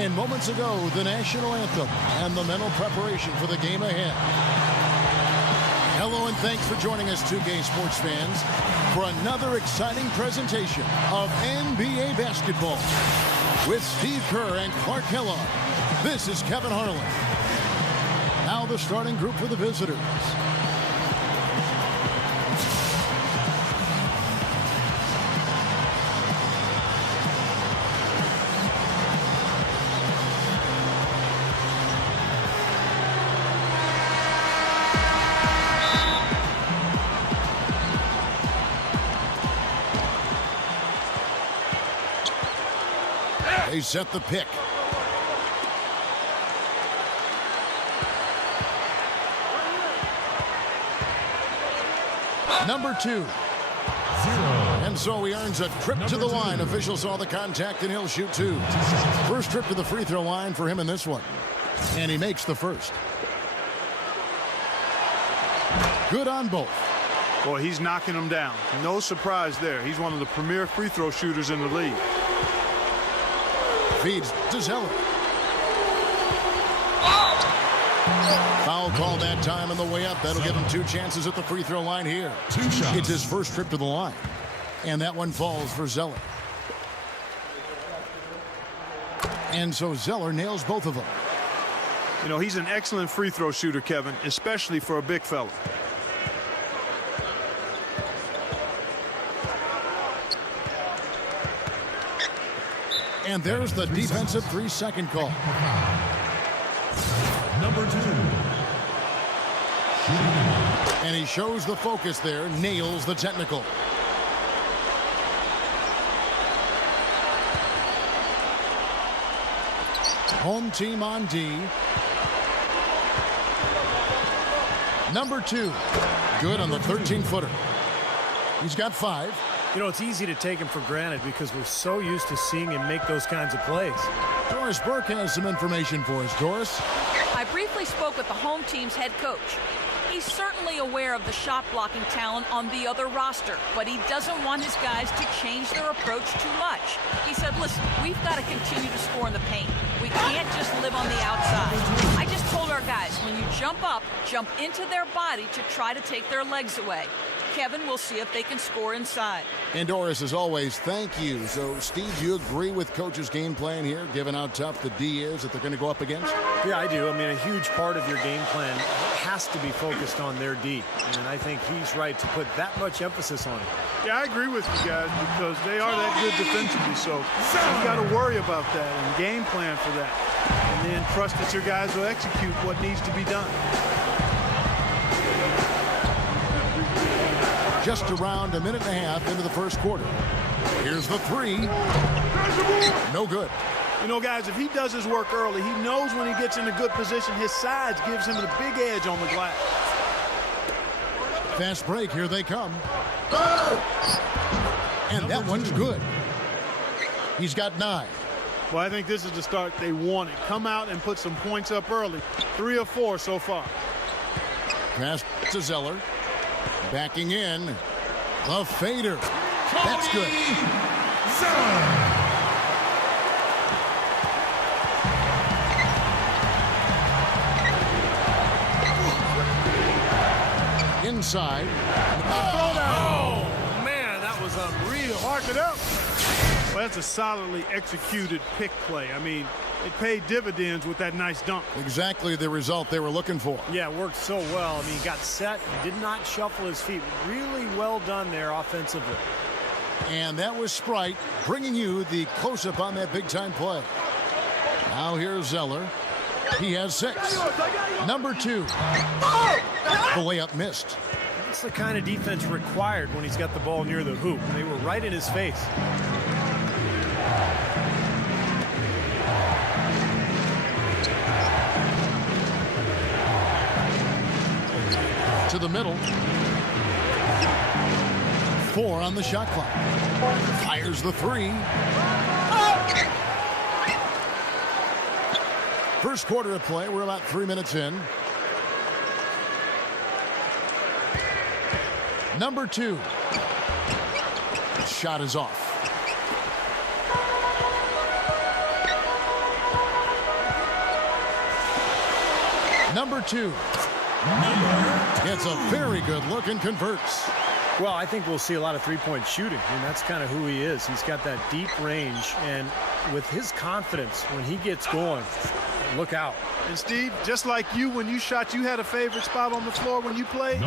And moments ago, the national anthem and the mental preparation for the game ahead. Hello and thanks for joining us, 2K sports fans, for another exciting presentation of NBA basketball. With Steve Kerr and Clark Kellogg, this is Kevin Harlan. Now the starting group for the visitors. They set the pick. Number 2. And so he earns a trip to the line. Officials saw the contact and he'll shoot 2. First trip to the free throw line for him in this one. And he makes the first. Good on both. Boy, he's knocking them down. No surprise there. He's one of the premier free throw shooters in the league. Feeds to Zeller. Foul call that time on the way up. That'll give him 2 chances at the free throw line here. 2 shots. It's his first trip to the line. And that one falls for Zeller. And so Zeller nails both of them. You know, he's an excellent free throw shooter, Kevin, especially for a big fella. And there's the defensive 3-second call. Number 2. And he shows the focus there, nails the technical. Home team on D. Number 2. Good on the 13-footer. He's got 5. You know, it's easy to take him for granted because we're so used to seeing him make those kinds of plays. Doris Burke has some information for us. Doris? I briefly spoke with the home team's head coach. He's certainly aware of the shot blocking talent on the other roster, but he doesn't want his guys to change their approach too much. He said, listen, we've got to continue to score in the paint. We can't just live on the outside. I just told our guys, when you jump up, jump into their body to try to take their legs away. Kevin, we'll see if they can score inside. And Doris, as always, thank you. So, Steve, do you agree with Coach's game plan here, given how tough the D is that they're going to go up against? Yeah, I do. I mean, a huge part of your game plan has to be focused on their D. And I think he's right to put that much emphasis on it. Yeah, I agree with you guys because they are that good defensively. So you've got to worry about that and game plan for that. And then trust that your guys will execute what needs to be done. Just around a minute and a half into the first quarter. Here's the 3. No good. You know, guys, if he does his work early, he knows when he gets in a good position, his size gives him a big edge on the glass. Fast break. Here they come. And that one's good. He's got 9. Well, I think this is the start they wanted. Come out and put some points up early. 3 or 4 so far. Pass to Zeller. Backing in. The fader. That's good. Zeller. Inside. Oh, man, that was unreal. Mark it up. Well, that's a solidly executed pick play. I mean, it paid dividends with that nice dunk. Exactly the result they were looking for. Yeah, it worked so well. I mean, he got set, did not shuffle his feet. Really well done there offensively. And that was Sprite bringing you the close-up on that big-time play. Now here's Zeller. He has 6. Number 2. The layup missed. That's the kind of defense required when he's got the ball near the hoop. They were right in his face. To the middle. 4 on the shot clock. Fires the 3. First quarter of play. We're about 3 minutes in. Number 2. Shot is off. Number 2. Gets a very good look and converts. Well, I think we'll see a lot of three-point shooting, and that's kind of who he is. He's got that deep range, and with his confidence, when he gets going, look out. And Steve, just like you, when you shot, you had a favorite spot on the floor when you played.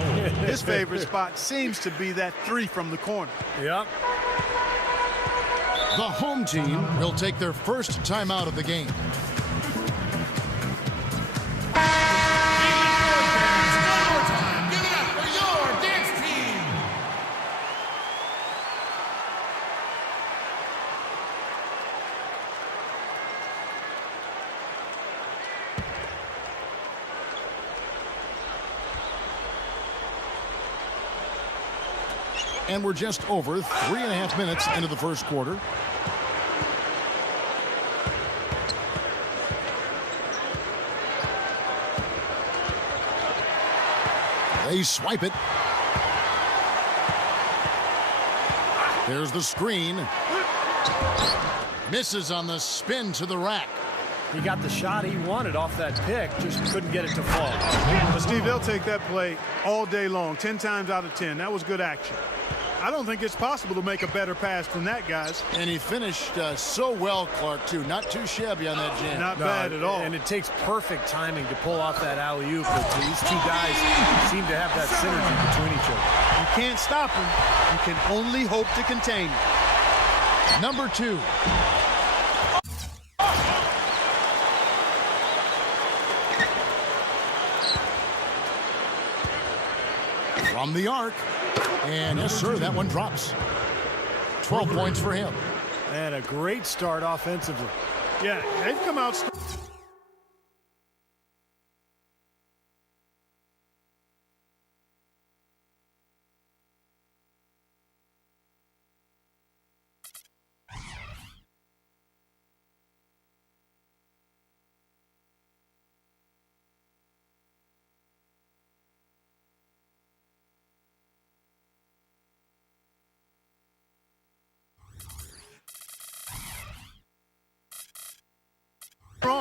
His favorite spot seems to be that three from the corner. Yep. The home team will take their first timeout of the game. And we're just over 3.5 minutes into the first quarter. They swipe it. There's the screen. Misses on the spin to the rack. He got the shot he wanted off that pick, just couldn't get it to fall. But Steve, they'll take that play all day long, 10 times out of 10. That was good action. I don't think it's possible to make a better pass than that, guys. And he finished so well, Clark, too. Not too shabby on that jam. Not bad at all. And it takes perfect timing to pull off that alley-oop. These two guys seem to have that synergy between each other. You can't stop him. You can only hope to contain him. Number 2. From the arc. And yes, sir, that one drops. 12 points for him. And a great start offensively. Yeah, they've come out.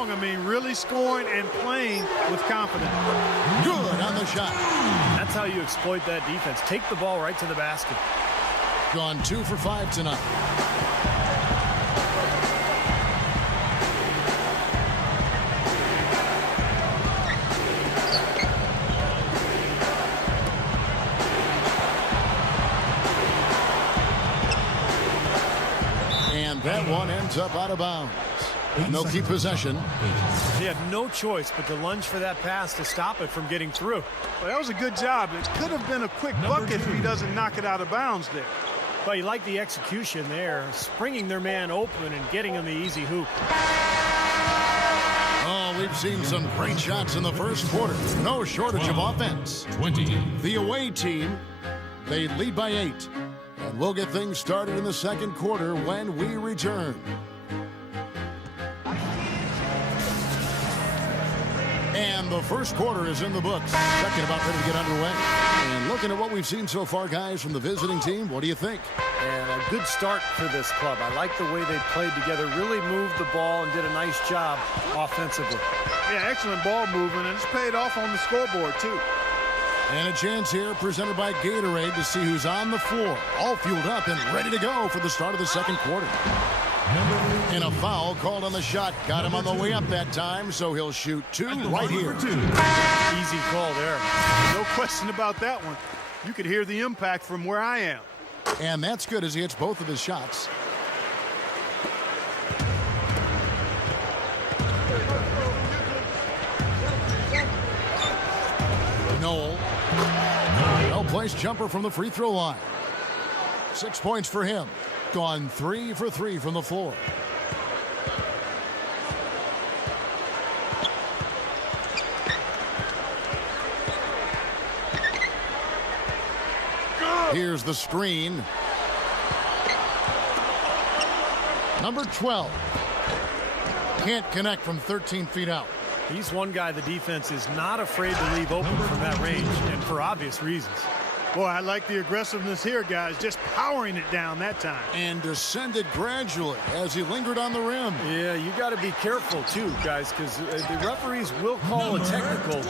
I mean, really scoring and playing with confidence. Good on the shot. That's how you exploit that defense. Take the ball right to the basket. Gone 2 for 5 tonight. And that one ends up out of bounds. And they'll keep possession. He had no choice but to lunge for that pass to stop it from getting through. Well, that was a good job. It could have been a quick bucket if he doesn't knock it out of bounds there. But you like the execution there, springing their man open and getting him the easy hoop. Oh, we've seen some great shots in the first quarter. No shortage of offense. 20. The away team, they lead by 8. And we'll get things started in the second quarter when we return. And the first quarter is in the books. Second about ready to get underway. And looking at what we've seen so far, guys, from the visiting team, what do you think? And a good start for this club. I like the way they played together, really moved the ball and did a nice job offensively. Yeah, excellent ball movement, and it's paid off on the scoreboard, too. And a chance here presented by Gatorade to see who's on the floor, all fueled up and ready to go for the start of the second quarter. And a foul called on the shot. Got him on the way up that time, so he'll shoot 2 right here. Easy call there. No question about that one. You could hear the impact from where I am. And that's good as he hits both of his shots. Noel. Well-placed jumper from the free throw line. 6 points for him. Gone 3 for 3 from the floor. Here's the screen. Number 12. Can't connect from 13 feet out. He's one guy the defense is not afraid to leave open from that range, and for obvious reasons. Boy, I like the aggressiveness here, guys. Just powering it down that time. And descended gradually as he lingered on the rim. Yeah, you got to be careful, too, guys, because the referees will call a technical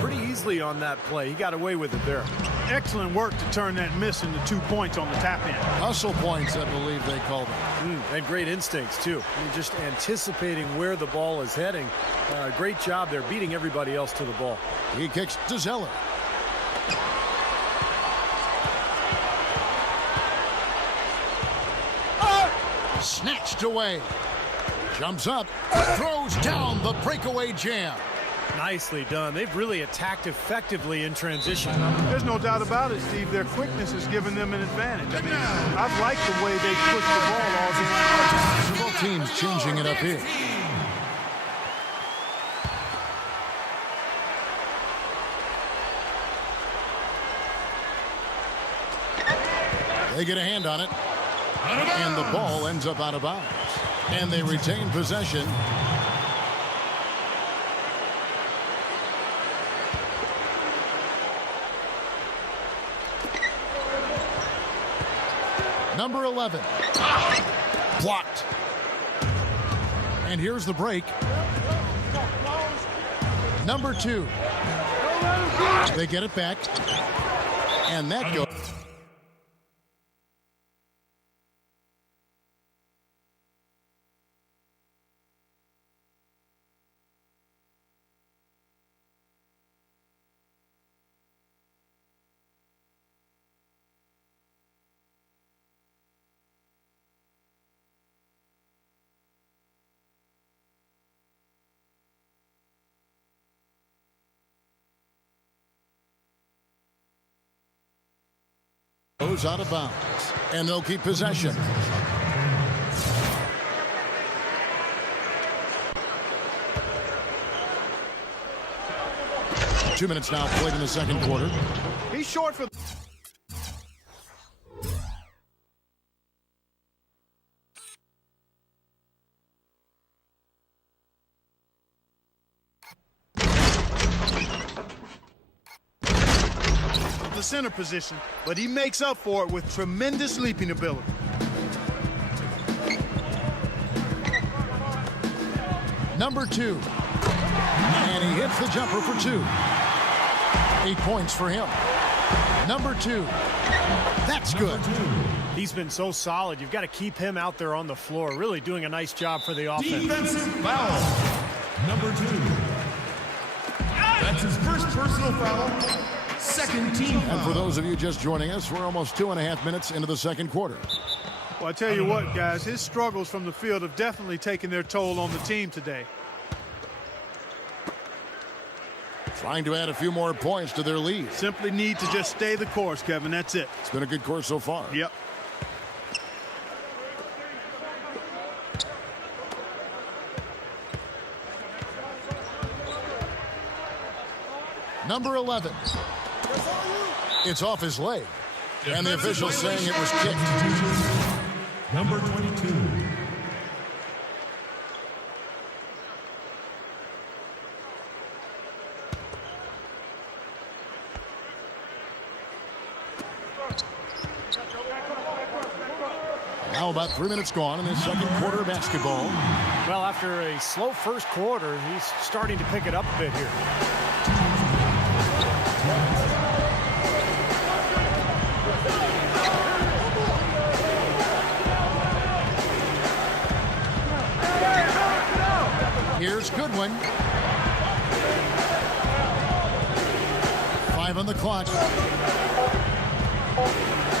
pretty easily on that play. He got away with it there. Excellent work to turn that miss into 2 points on the tap-in. Hustle points, I believe they called them. And great instincts, too. You're just anticipating where the ball is heading. Great job there, beating everybody else to the ball. He kicks to Zeller. Snatched away. Jumps up. Throws down the breakaway jam. Nicely done. They've really attacked effectively in transition. There's no doubt about it, Steve. Their quickness has given them an advantage. I mean, I've liked the way they pushed the ball all game. Both teams changing it up here. They get a hand on it. And the ball ends up out of bounds. And they retain possession. Number 11. Blocked. And here's the break. Number 2. They get it back. And that goes. Goes out of bounds, and they'll keep possession. Two minutes now played in the second quarter. He's short for... the center position, but he makes up for it with tremendous leaping ability. Number 2. And he hits the jumper for 2. 8 points for him. Number 2. That's good. He's been so solid. You've got to keep him out there on the floor, really doing a nice job for the offense. Defensive foul. Number 2. That's his first personal foul. Second team foul. And for those of you just joining us, we're almost 2.5 minutes into the second quarter. Well, I tell you what, guys, his struggles from the field have definitely taken their toll on the team today. Trying to add a few more points to their lead. Simply need to just stay the course, Kevin. That's it. It's been a good course so far. Yep. Number 11. It's off his leg. And the official saying it was kicked. Number 22. Now about 3 minutes gone in the second quarter of basketball. Well, after a slow first quarter, he's starting to pick it up a bit here. Here's Goodwin. 5 on the clock.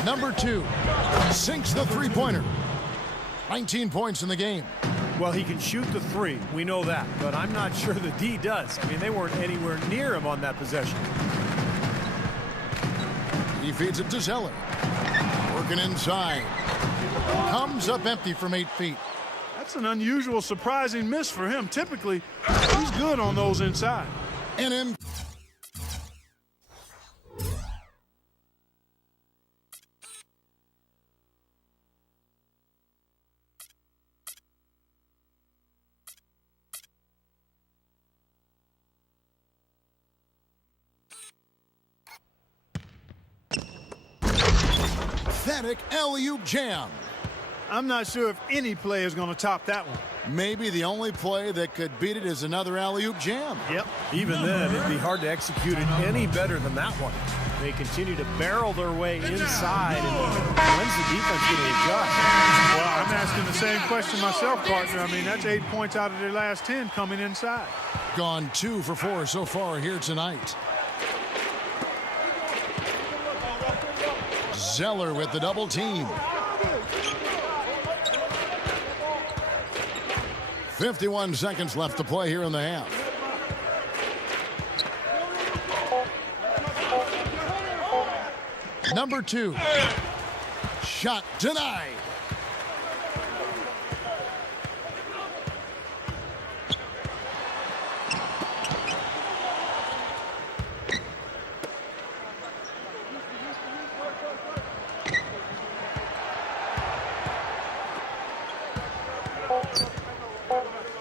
Number 2 sinks the three-pointer. 19 points in the game. Well, he can shoot the three. We know that. But I'm not sure the D does. I mean, they weren't anywhere near him on that possession. He feeds it to Zeller. Working inside. Comes up empty from 8 feet. That's an unusual, surprising miss for him. Typically, he's good on those inside. And in. pathetic alley-oop jam. I'm not sure if any play is going to top that one. Maybe the only play that could beat it is another alley-oop jam. Yep. Even then, it'd be hard to execute it any better than that one. They continue to barrel their way inside, and when's the defense going to adjust? Well, I'm asking the same question myself, partner. I mean, that's 8 points out of their last 10 coming inside. Gone 2 for 4 so far here tonight. Zeller with the double team. 51 seconds left to play here in the half. Number 2. Shot denied.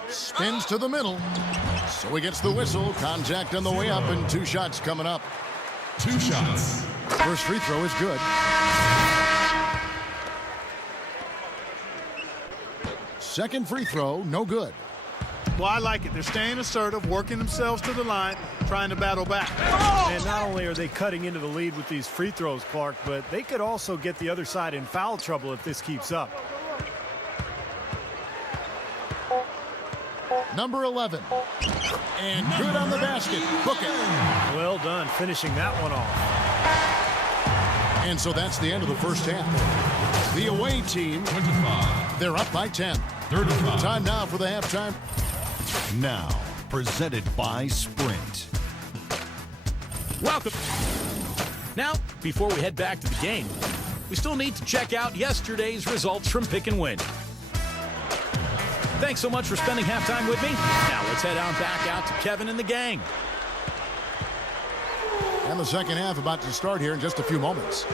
Spins to the middle. So he gets the whistle. Contact on the way up, and 2 shots coming up. 2 shots. First free throw is good. Second free throw, no good. Well, I like it. They're staying assertive, working themselves to the line, trying to battle back. And not only are they cutting into the lead with these free throws, Clark, but they could also get the other side in foul trouble if this keeps up. Number 11. And good on the basket. Book it. Well done finishing that one off. And so that's the end of the first half. The away team, 25. they're up by 10. 35. Time now for the halftime. Now, presented by Sprint. Welcome. Now, before we head back to the game, we still need to check out yesterday's results from Pick and Win. Thanks so much for spending halftime with me. Now let's head on back out to Kevin and the gang. And the second half about to start here in just a few moments.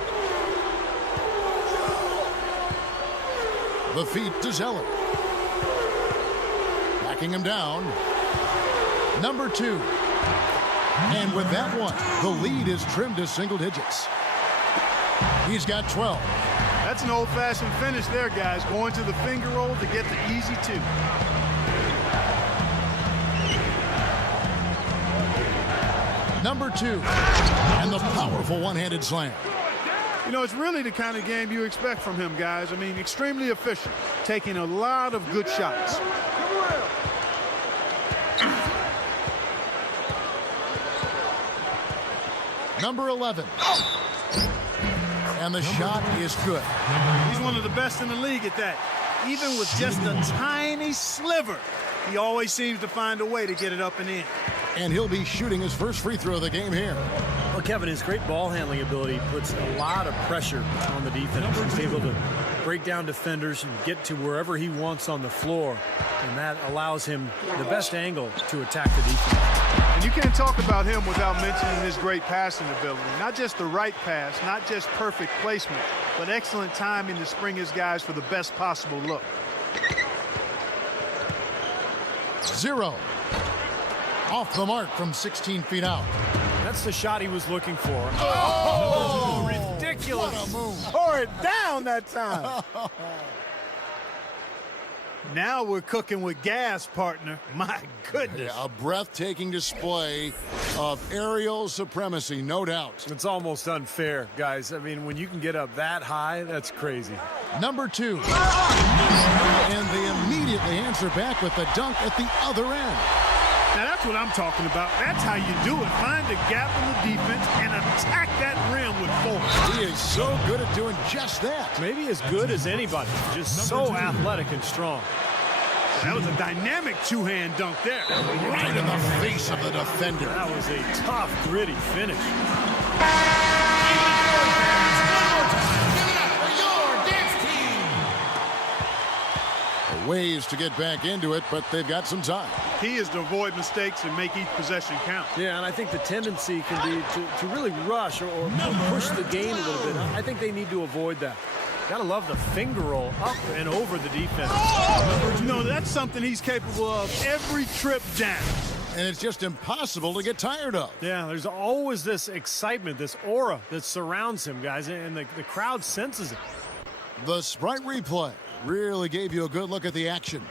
The feed to Zeller. Backing him down. Number 2. And with that one, the lead is trimmed to single digits. He's got 12. That's an old-fashioned finish there, guys. Going to the finger roll to get the easy 2. Number 2. And the powerful one-handed slam. You know, it's really the kind of game you expect from him, guys. I mean, extremely efficient, taking a lot of good shots. Number 11. And the shot is good. He's one of the best in the league at that. Even with just a tiny sliver, he always seems to find a way to get it up and in. And he'll be shooting his first free throw of the game here. Well, Kevin, his great ball handling ability puts a lot of pressure on the defense. He's able to break down defenders and get to wherever he wants on the floor. And that allows him the best angle to attack the defense. And you can't talk about him without mentioning his great passing ability. Not just the right pass, not just perfect placement, but excellent timing to spring his guys for the best possible look. 0. Off the mark from 16 feet out. That's the shot he was looking for. Oh, ridiculous. What a move. Tore it down that time. Now we're cooking with gas, partner. My goodness. Yeah, a breathtaking display of aerial supremacy, no doubt. It's almost unfair, guys. I mean, when you can get up that high, that's crazy. Number 2. And they immediately answer back with the dunk at the other end. Now that's what I'm talking about. That's how you do it. Find a gap in the defense and attack that rim with force. He is so good at doing just that. Maybe as good as anybody. Just so athletic and strong. That was a dynamic two-hand dunk there. Right in the face of the defender. That was a tough, gritty finish. Ways to get back into it, but they've got some time. Key is to avoid mistakes and make each possession count. Yeah, and I think the tendency can be to really rush or push the game a little bit. I think they need to avoid that. Gotta love the finger roll up and over the defense. You know, that's something he's capable of every trip down. and it's just impossible to get tired of. Yeah, there's always this excitement, this aura that surrounds him, guys, and the crowd senses it. The Sprite replay really gave you a good look at the action.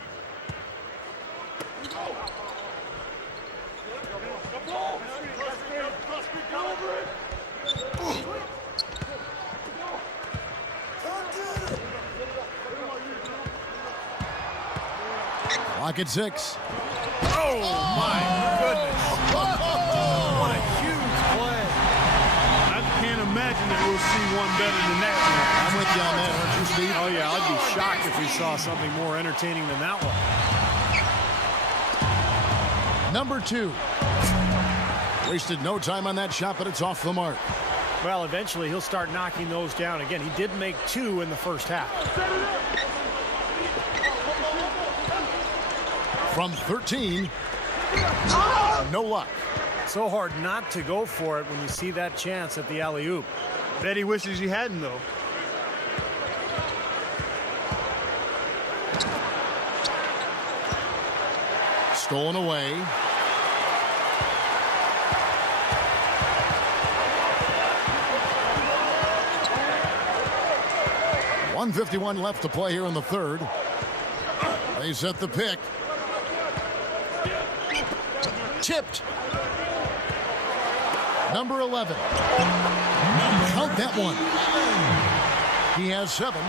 Clock at 6. Oh, my goodness. What a huge play. I can't imagine that we'll see one better than that. I'm with you on that, aren't you, Steve? Oh, yeah, I'd be shocked if we saw something more entertaining than that one. Number 2. Wasted no time on that shot, but it's off the mark. Well, eventually he'll start knocking those down. Again, he did make 2 in the first half. From 13, no luck. So hard not to go for it when you see that chance at the alley-oop. Bet he wishes he hadn't, though. Stolen away. .151 left to play here in the third. They set the pick. Tipped. Number 11. Count that one. He has 7.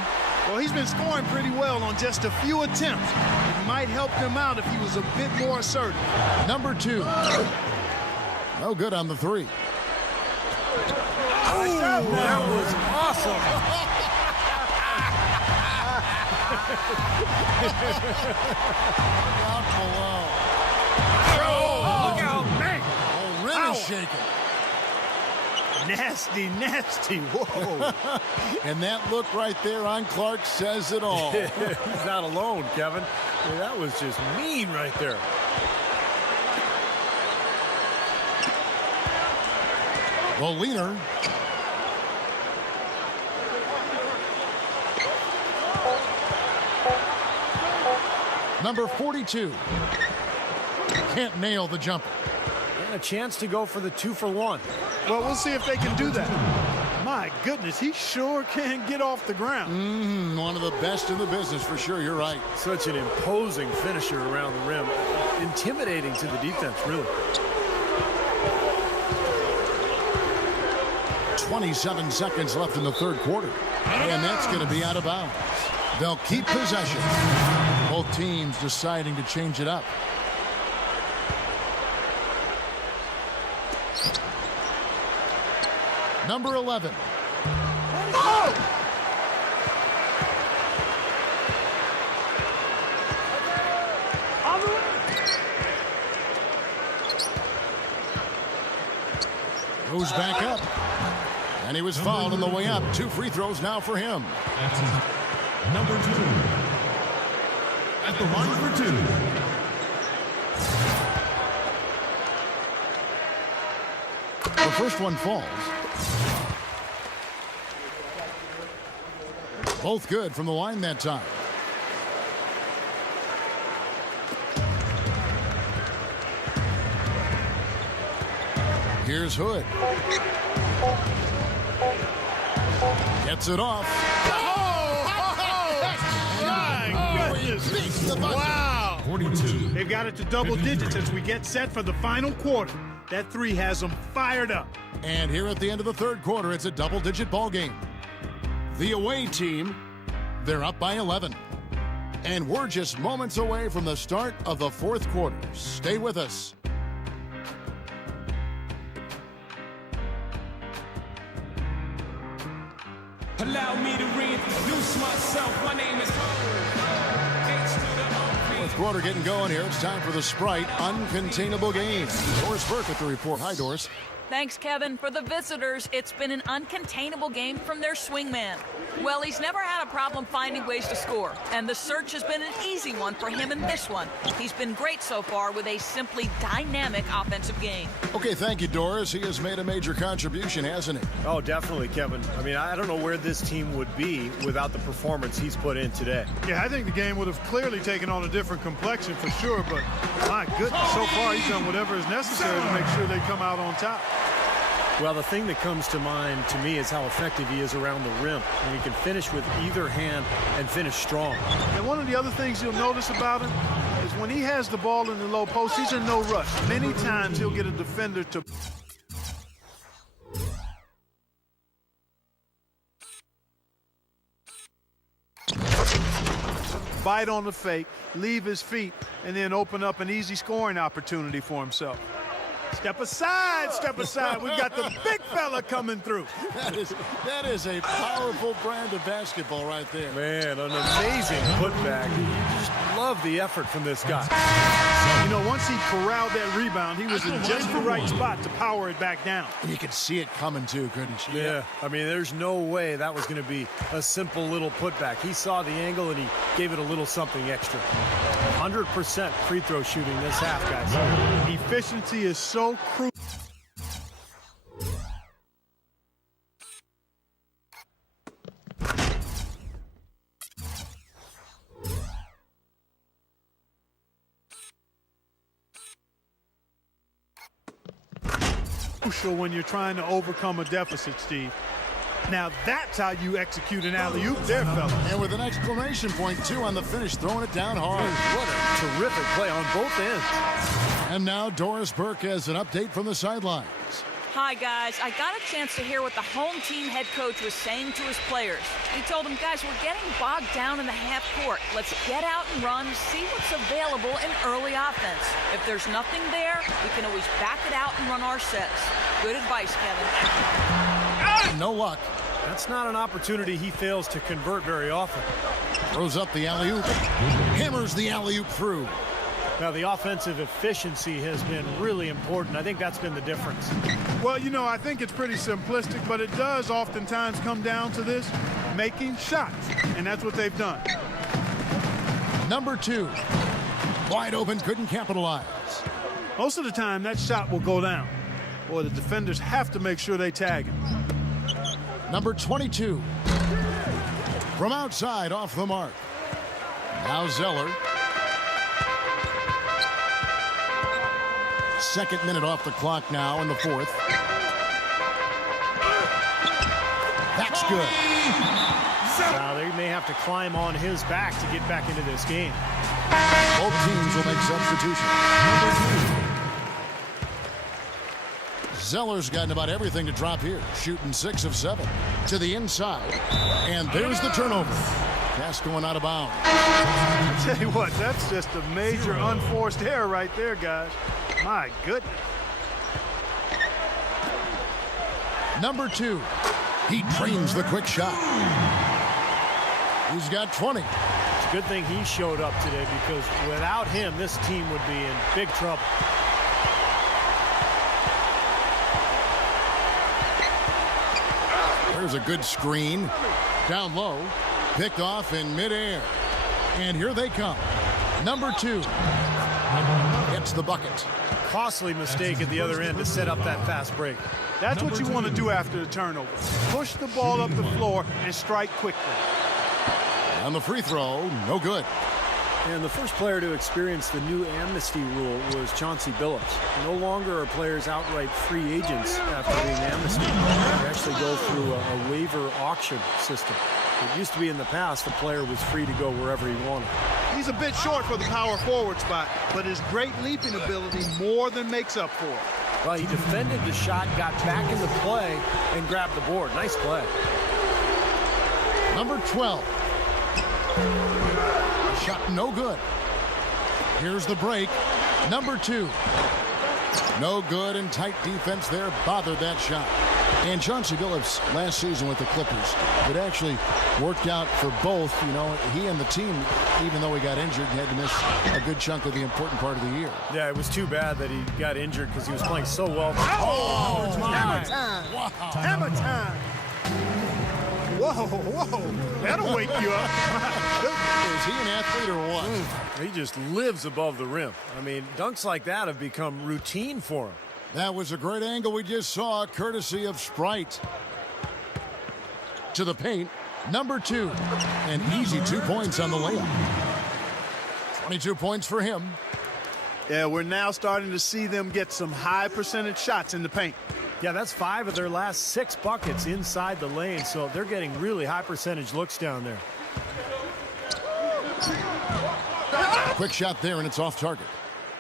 Well, he's been scoring pretty well on just a few attempts. It might help him out if he was a bit more assertive. Number 2. No good on the 3. Oh, that was awesome. Out below. Look out, man. Oh, rim is shaking. Nasty, nasty. Whoa. And that look right there on Clark says it all. He's not alone, Kevin. Yeah, that was just mean right there. The leaner. Number 42. Can't nail the jumper. And a chance to go for the 2-for-1. Well, we'll see if they can do that. My goodness, he sure can get off the ground. One of the best in the business for sure. You're right. Such an imposing finisher around the rim. Intimidating to the defense, really. 27 seconds left in the third quarter. And that's going to be out of bounds. They'll keep possession. Both teams deciding to change it up. Number 11. Oh! Goes back up. And he was fouled on the way up. 2 free throws now for him. That's number 2. At the line for 2. The first one falls. Both good from the line that time. Here's Hood. Gets it off. Wow. 42. They've got it to double digits as we get set for the final quarter. That 3 has them fired up. And here at the end of the third quarter, it's a double-digit ball game. The away team, they're up by 11. And we're just moments away from the start of the fourth quarter. Stay with us. Allow me to reintroduce myself. My name is Fourth quarter getting going here. It's time for the Sprite Uncontainable Game. Doris Burke at the report. Hi, Doris. Thanks, Kevin. For the visitors, it's been an uncontainable game from their swingman. Well, he's never had a problem finding ways to score, and the search has been an easy one for him in this one. He's been great so far with a simply dynamic offensive game. Okay, thank you, Doris. He has made a major contribution, hasn't he? Oh, definitely, Kevin. I mean, I don't know where this team would be without the performance he's put in today. Yeah, I think the game would have clearly taken on a different complexion for sure, but my goodness, so far he's done whatever is necessary to make sure they come out on top. Well, the thing that comes to mind to me is how effective he is around the rim. And he can finish with either hand and finish strong. And one of the other things you'll notice about him is when he has the ball in the low post, he's in no rush. Many times he'll get a defender to bite on the fake, leave his feet, and then open up an easy scoring opportunity for himself. Step aside, step aside. We've got the big fella coming through. That is a powerful brand of basketball right there. Man, an amazing putback. You just love the effort from this guy. You know, once he corralled that rebound, he was in just the right spot to power it back down. And you could see it coming too, couldn't you? Yeah, I mean, there's no way that was going to be a simple little putback. He saw the angle and he gave it a little something extra. 100% free throw shooting this half, guys. Efficiency is so crucial. Crucial when you're trying to overcome a deficit, Steve. Now that's how you execute an alley-oop there, fella. And with an exclamation point, too, on the finish, throwing it down hard. What a terrific play on both ends. And now Doris Burke has an update from the sidelines. Hi, guys. I got a chance to hear what the home team head coach was saying to his players. He told them, guys, we're getting bogged down in the half court. Let's get out and run, see what's available in early offense. If there's nothing there, we can always back it out and run our sets. Good advice, Kevin. No luck. That's not an opportunity he fails to convert very often. Throws up the alley-oop. Hammers the alley-oop through. Now, the offensive efficiency has been really important. I think that's been the difference. Well, you know, I think it's pretty simplistic, but it does oftentimes come down to this, making shots, and that's what they've done. Number 2. Wide open, couldn't capitalize. Most of the time, that shot will go down. Boy, the defenders have to make sure they tag him. Number 22. From outside, off the mark. Now Zeller. Second minute off the clock now in the fourth. That's good. Now they may have to climb on his back to get back into this game. Both teams will make substitutions. Zeller's gotten about everything to drop here. Shooting 6 of 7 to the inside. And there's the turnover. Pass going out of bounds. I tell you what, that's just a major unforced error right there, guys. My goodness. Number 2. He trains the quick shot. He's got 20. It's a good thing he showed up today because without him, this team would be in big trouble. There's a good screen. Down low. Picked off in midair. And here they come. Number 2. Gets the bucket. Costly mistake at the other end to set up that fast break. That's what you want to do after the turnover. Push the ball up the floor and strike quickly. On the free throw, no good. And the first player to experience the new amnesty rule was Chauncey Billups. No longer are players outright free agents after being amnesty. They actually go through a waiver auction system. It used to be in the past the player was free to go wherever he wanted. He's a bit short for the power forward spot, but his great leaping ability more than makes up for it. Well, he defended the shot, got back into play, and grabbed the board. Nice play. Number 12. Shot no good. Here's the break. Number 2. No good, and tight defense there bothered that shot. And Chauncey Billups last season with the Clippers, it actually worked out for both. You know, he and the team, even though he got injured, he had to miss a good chunk of the important part of the year. Yeah, it was too bad that he got injured because he was playing so well. Oh, Hammer time. Wow. Hammer time. Whoa. That'll wake you up. Is he an athlete or what? He just lives above the rim. I mean, dunks like that have become routine for him. That was a great angle we just saw, courtesy of Sprite. To the paint, number 2. An easy 2 points on the layup. 22 points for him. Yeah, we're now starting to see them get some high percentage shots in the paint. Yeah, that's 5 of their last 6 buckets inside the lane, so they're getting really high percentage looks down there. Quick shot there, and it's off target.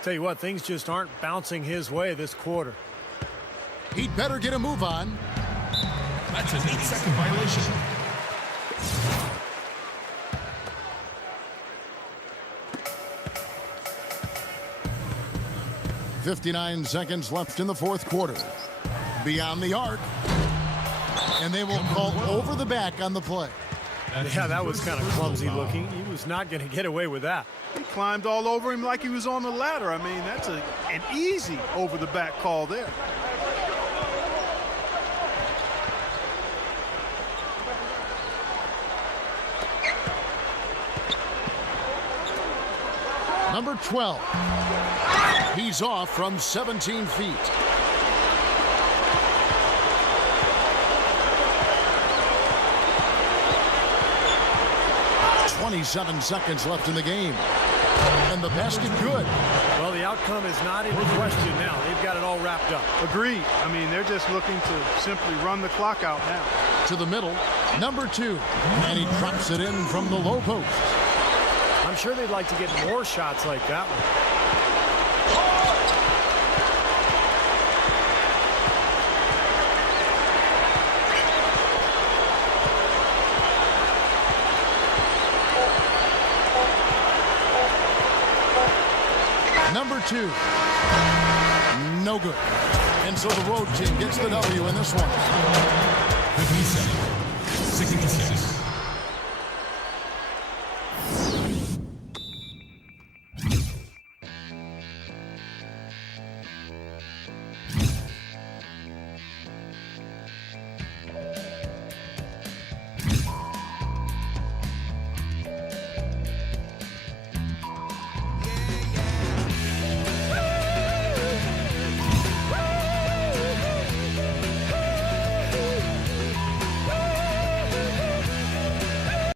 Tell you what, things just aren't bouncing his way this quarter. He'd better get a move on. That's an 8-second violation. .59 seconds left in the fourth quarter. Beyond the arc. And they will call over the back on the play. Yeah, that was kind of clumsy looking. He was not going to get away with that. He climbed all over him like he was on the ladder. I mean, that's an easy over-the-back call there. Number 12. He's off from 17 feet. .27 seconds left in the game. And the basket good. Well, the outcome is not in question now. They've got it all wrapped up. Agreed. I mean, they're just looking to simply run the clock out now. To the middle, number 2. And he drops it in from the low post. I'm sure they'd like to get more shots like that one. Number 2. No good. And so the road team gets the W in this one. 57, 66.